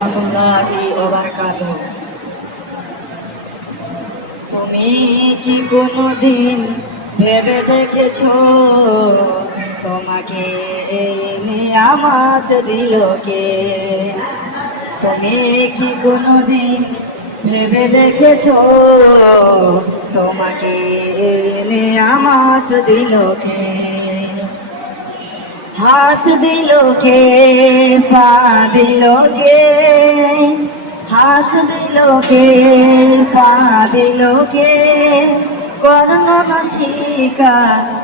রাহমাতুল্লাহি ওয়া বারাকাতুহু। তুমি কি কোনোদিন ভেবে দেখেছো তোমাকে এই নিয়ামত দিল কে? তুমি কি কোনোদিন ভেবে দেখেছো তোমাকে এই নিয়ামত দিল কে? হাত দিল কে, পা দিল কে, হাত দিল কে, পা দিল কে, কর্ণ নাসিকা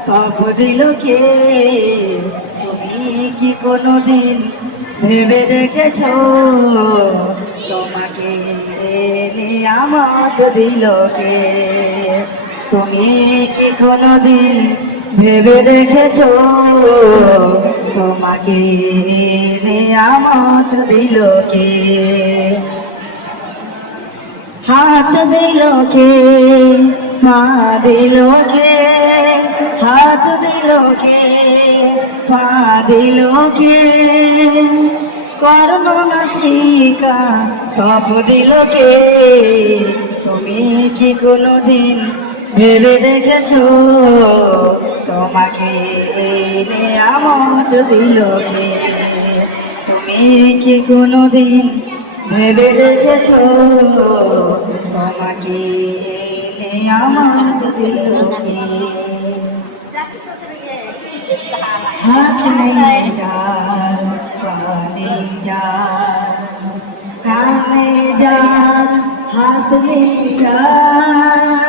তপ দিল কে? তুমি কি কোনোদিন ভেবে দেখেছো তোমাকে নিয়ামত দিল কে? তুমি কি কোনোদিন ভেবে দেখেছো তোমাকে নিয়ামত দিল কে? হাত দিল কে, পা দিল কে, হাত দিল কে, পা দিল কে, কর্ণ নাসিকা তপ দিল কে? তুমি কি কোনোদিন ভেবে দেখেছো তোমাকে এই নিয়ামত দিল কে? তুমি কি কোনোদিন ভেবে দেখেছো তোমাকে এই নিয়ামত দিল কে? হাত নেই যার, পা নেই যার, কানে যার, হাত নেই যার,